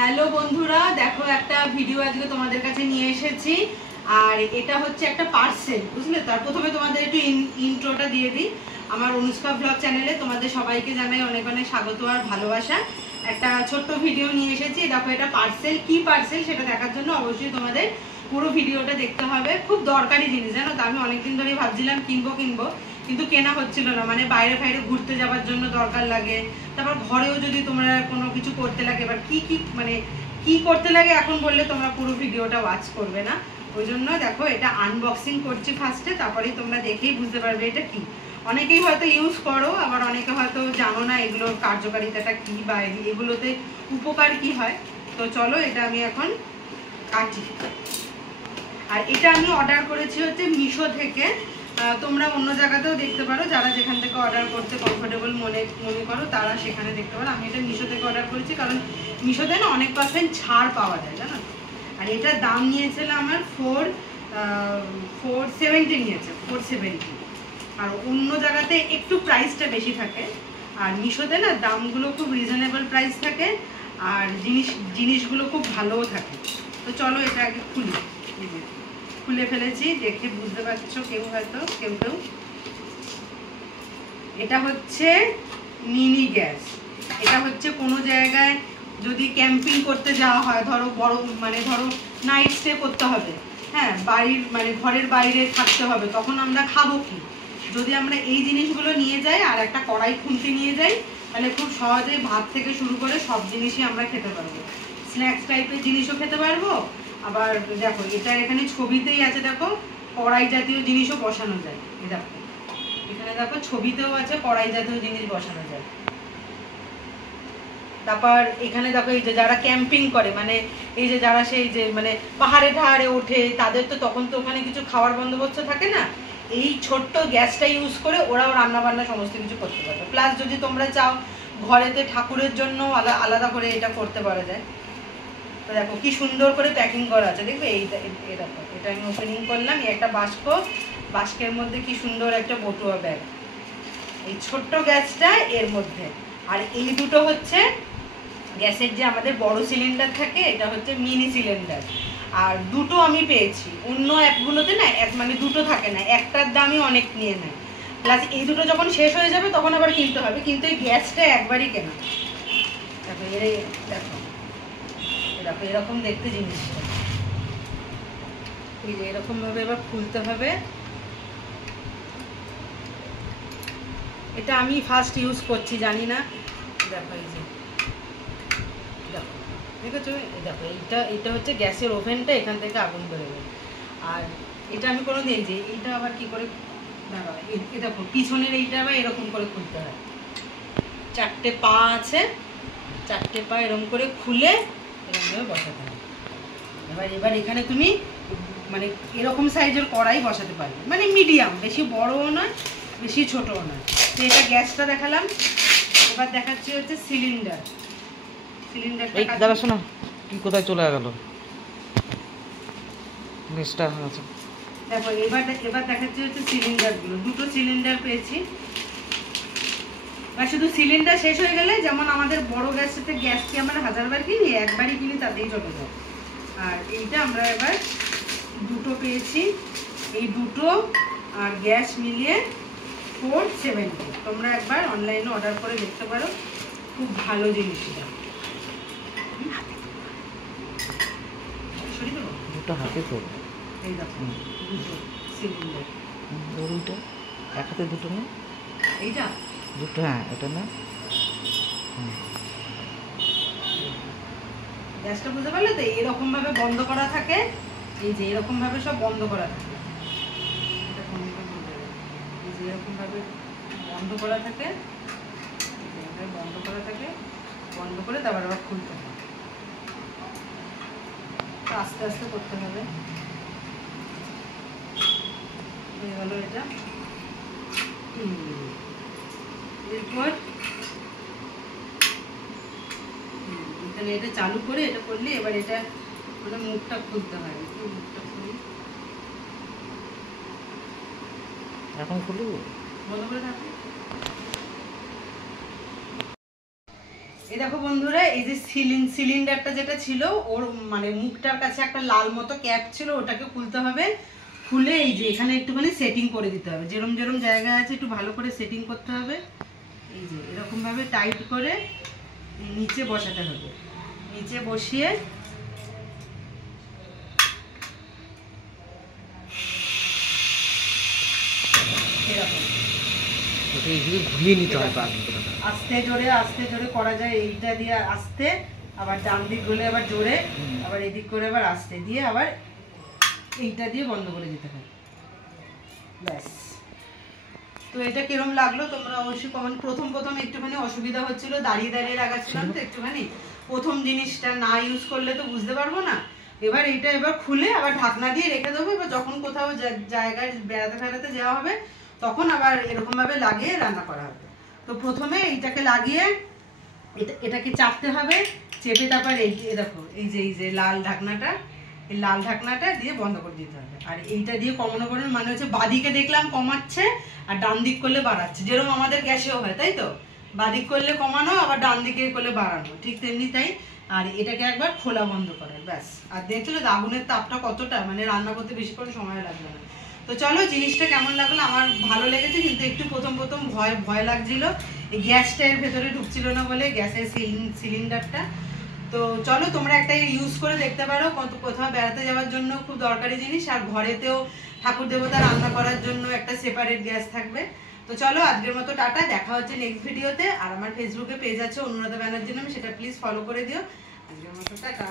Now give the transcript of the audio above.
Hello বন্ধুরা, দেখো একটা ভিডিও আজকে তোমাদের কাছে নিয়ে এসেছি। আর এটা হচ্ছে একটা পার্সেল, বুঝলে? তার প্রথমে তোমাদের একটু ইন্ট্রোটা দিয়ে দিই। আমার অনুষ্কা ব্লগ চ্যানেলে তোমাদের সবাইকে জানাই অনেক অনেক স্বাগত আর ভালোবাসা। একটা ছোট্ট ভিডিও নিয়ে এসেছি। দেখো এটা পার্সেল, কি পার্সেল সেটা দেখার জন্য অবশ্যই তোমাদের পুরো ভিডিওটা দেখতে হবে। খুব দরকারি জিনিস, জানো তো? আমি অনেকদিন ধরেই ভাবছিলাম কিনবো, কিন্তু কেনা হচ্ছিল না। মানে বাইরে ফাইরে ঘুরতে যাওয়ার জন্য দরকার লাগে, তারপর ঘরেও যদি তোমরা কোনো কিছু করতে লাগে, এবার কি করতে লাগে এখন বললে তোমরা পুরো ভিডিওটা ওয়াচ করবে না। ওই জন্য দেখো এটা আনবক্সিং করছি ফার্স্টে, তারপরেই তোমরা দেখেই বুঝতে পারবে এটা কি। অনেকেই হয়তো ইউজ করো, আবার অনেকে হয়তো জানো না এগুলোর কার্যকারিতাটা কি বা এগুলোতে উপকার কি হয়। তো চলো এটা আমি এখন কাটি। আর এটা আমি অর্ডার করেছি হচ্ছে মিশো থেকে। তোমরা অন্য জায়গাতেও দেখতে পারো, যারা যেখান থেকে অর্ডার করতে কমফোর্টেবল মনে করো তারা সেখানে দেখতে পারো। আমি এটা মিশো থেকে অর্ডার করেছি, কারণ মিশোতে না অনেক % ছাড় পাওয়া যায়, জানো? আর এটার দাম নিয়েছিল আমার 470 নিয়েছে, 470। আর অন্য জায়গাতে একটু প্রাইসটা বেশি থাকে, আর মিশোতে না দামগুলো খুব রিজনেবল প্রাইস থাকে, আর জিনিসগুলো খুব ভালোও থাকে। তো চলো এটা আগে খুলে ফেলেছি, দেখে বুঝতে পারছো কেউ এটা হচ্ছে মিনি গ্যাস। এটা হচ্ছে কোনো জায়গায় যদি ক্যাম্পিং করতে যাওয়া হয়, ধরো ধরো নাইট স্টে করতে হবে, হ্যাঁ, ঘরের বাইরে থাকতে হবে, তখন আমরা খাবো কি? যদি আমরা এই জিনিসগুলো নিয়ে যাই আর একটা কড়াই খুন্তি নিয়ে যাই, তাহলে খুব সহজেই ভাত থেকে শুরু করে সব জিনিসই আমরা খেতে পারবো। স্ন্যাক্স টাইপের জিনিসও খেতে পারবো। আবার দেখো এটা এখানে ছবিতেই আছে, দেখো কড়াই জাতীয় জিনিসও বসানো যায়। দেখো এখানে দেখো ছবিতেও আছে কড়াই জাতীয় জিনিস বসানো যায়। তারপর এখানে দেখো এই যে যারা ক্যাম্পিং করে, মানে এই যে যারা সেই যে মানে পাহাড়ে ঠাহাড়ে ওঠে, তাদের তো তখন তো ওখানে কিছু খাওয়ার বন্দোবস্ত থাকে না। এই ছোট্ট গ্যাসটা ইউজ করে ওরাও রান্না বান্না সমস্ত কিছু করতে পারবে। প্লাস যদি তোমরা চাও ঘরেতে ঠাকুরের জন্য আলাদা করে এটা করতে পারা যায়। তো দেখো কি সুন্দর করে প্যাকিং করা আছে, দেখবে? দেখো এটা আমি ওপেনিং করলাম। এই একটা বাস্কের মধ্যে কি সুন্দর একটা বটুয়া ব্যাগ, এই ছোট্ট গ্যাসটা এর মধ্যে। আর এই দুটো হচ্ছে গ্যাসের যে আমাদের বড় সিলিন্ডার থাকে, এটা হচ্ছে মিনি সিলিন্ডার। আর দুটো আমি পেয়েছি, অন্য অ্যাপগুলোতে না মানে দুটো থাকে না, একটার দামই অনেক নিয়ে নেয়। প্লাস এই দুটো যখন শেষ হয়ে যাবে তখন আবার কিনতে হবে, কিন্তু এই গ্যাসটা একবারই কেনা। দেখো দেখো এরকম দেখতে জিনিসটা, এই যে এরকম ভাবে এবার খুলতে হবে। এটা আমি ফার্স্ট ইউজ করছি, জানি না। দেখো এই যে দেখো, দেখেছো? দেখো এইটা হচ্ছে গ্যাসের ওভেনটা, এখান থেকে আগুন বেরোবে। আর এটা আমি কোনো দিই যে এইটা আবার কি করে, দেখো পিছনের এইটা আবার এরকম করে খুলতে হয়। 4টে পা আছে, 4টে পা এরকম করে খুলে এরকমভাবে বসাতে হয়। এবার এখানে তুমি মানে এরকম সাইজের কড়াই বসাতে পারবে, মানে মিডিয়াম, বেশি বড়ও নয় বেশি ছোটও নয়। তো এটা গ্যাসটা দেখালাম, এবার দেখাচ্ছি হচ্ছে সিলিন্ডারটা। শোনো কি কোথায় চলে গেল নেক্সটটা আছে। দেখো এবার দেখাচ্ছি হচ্ছে সিলিন্ডারগুলো। দুটো সিলিন্ডার পেয়েছি। আর শুধু সিলিন্ডার শেষ হয়ে গেলে, যেমন আমাদের বড় গ্যাসেতে গ্যাস কি আমরা 1000বার কিনি, একবারই কিনি তাতেই চলে যায়। আর এইটা আমরা এবার দুটো পেয়েছি, এই দুটো আর গ্যাস মিলিয়ে 470। তোমরা একবার অনলাইনে অর্ডার করে দেখতে পারো, খুব ভালো জিনিস এটা। দুটো হাতে তো এই দেখো দুটো সিলিন্ডার। ওইটা এক হাতে দুটো না, এইটা দুটো, হ্যাঁ এটা না। গ্যাসটা বুঝতে পারলে তো? এরকম ভাবে বন্ধ করা থাকে, এই যে এরকম ভাবে সব বন্ধ করা থাকে। এই যে এরকম ভাবে বন্ধ করা থাকে, বন্ধ করে তারপর আবার খুলতে হবে। আস্তে আস্তে করতে হবে। এই হলো এটা। এরপর এখানে এটা চালু করে এটা করলে এবার এটা মানে মুখটা খুলতে হয়। মুখটা খুলি, এখন খুলবো, বন্ধ করে থাকবে। এই দেখো বন্ধুরা, এই যে সিলিন্ডারটা যেটা ছিল ওর মানে মুখটার কাছে একটা লাল মতো ক্যাপ ছিল, ওটাকে খুলতে হবে। খুলে এই যে এখানে একটুখানি সেটিং করে দিতে হবে, যেরম যেরম জায়গা আছে একটু ভালো করে সেটিং করতে হবে। এই যে এরকম ভাবে টাইট করে নিচে বসাতে হবে। নিচে বসিয়ে এরকম ওটা এইদিকে ঘুরিয়ে নিতে হয় আস্তে জোরে করা যায়। এইটা দিয়ে আস্তে, আবার ডান দিক গলে আবার জোরে, আবার এদিক করে আবার আস্তে দিয়ে আবার এইটা দিয়ে বন্ধ করে দিতে হয়। ব্যাস। তো এটা কিরম লাগলো তোমরা অবশ্যই কমেন্ট। প্রথম একটুখানি অসুবিধা হচ্ছিল, দাঁড়িয়ে দাঁড়িয়ে লাগাচ্ছিলাম তো একটুখানি, প্রথম জিনিসটা না ইউজ করলে তো বুঝতে পারবো না। এবার এইটা এবার খুলে আবার ঢাকনা দিয়ে রেখে দেবো। এবার যখন কোথাও জায়গায় বেড়াতে যাওয়া হবে তখন আবার এরকম ভাবে লাগিয়ে রান্না করা হবে। তো প্রথমে এইটাকে লাগিয়ে এটাকে চাপতে হবে, চেপে তারপর এই দেখো এই যে লাল ঢাকনাটা, এই লাল ঢাকনাটা দিয়ে বন্ধ করে দিতে হবে। আর এইটা দিয়ে কমানো মানে হচ্ছে বাদিকে দেখলাম কমাচ্ছে আর ডান দিক করলে বাড়াচ্ছে, যেরকম আমাদের গ্যাসেও হয় তাই তো, বাদিক করলে কমানো আবার ডান দিকে করলে বাড়ানো, ঠিক তেমনি তাই। আর এটাকে একবার খোলা বন্ধ করে ব্যাস। আর দেখলে আগুনের তাপটা কতটা, মানে রান্না করতে বেশিক্ষণ সময় লাগবে না। তো চলো জিনিসটা কেমন লাগলো, আমার ভালো লেগেছে, কিন্তু একটু প্রথম ভয় লাগছিল, এই গ্যাসটা এর ভেতরে ঢুকছিল না বলে, গ্যাসের সিলিন্ডারটা। তো চলো তোমরা একটা ইউজ করে দেখতে পারো, কোথাও বেড়াতে যাওয়ার জন্য খুব দরকারি জিনিস। আর ঘরেতেও ঠাকুর দেবতা রান্না করার জন্য একটা সেপারেট গ্যাস থাকবে। তো চলো আজকের মতো টাটা, দেখা হচ্ছে নেক্সট ভিডিওতে। আর আমার ফেসবুকে পেজ আছে অনুরাধা ব্যানার্জি নামে, সেটা প্লিজ ফলো করে দিও। আজকের মতো টাটা।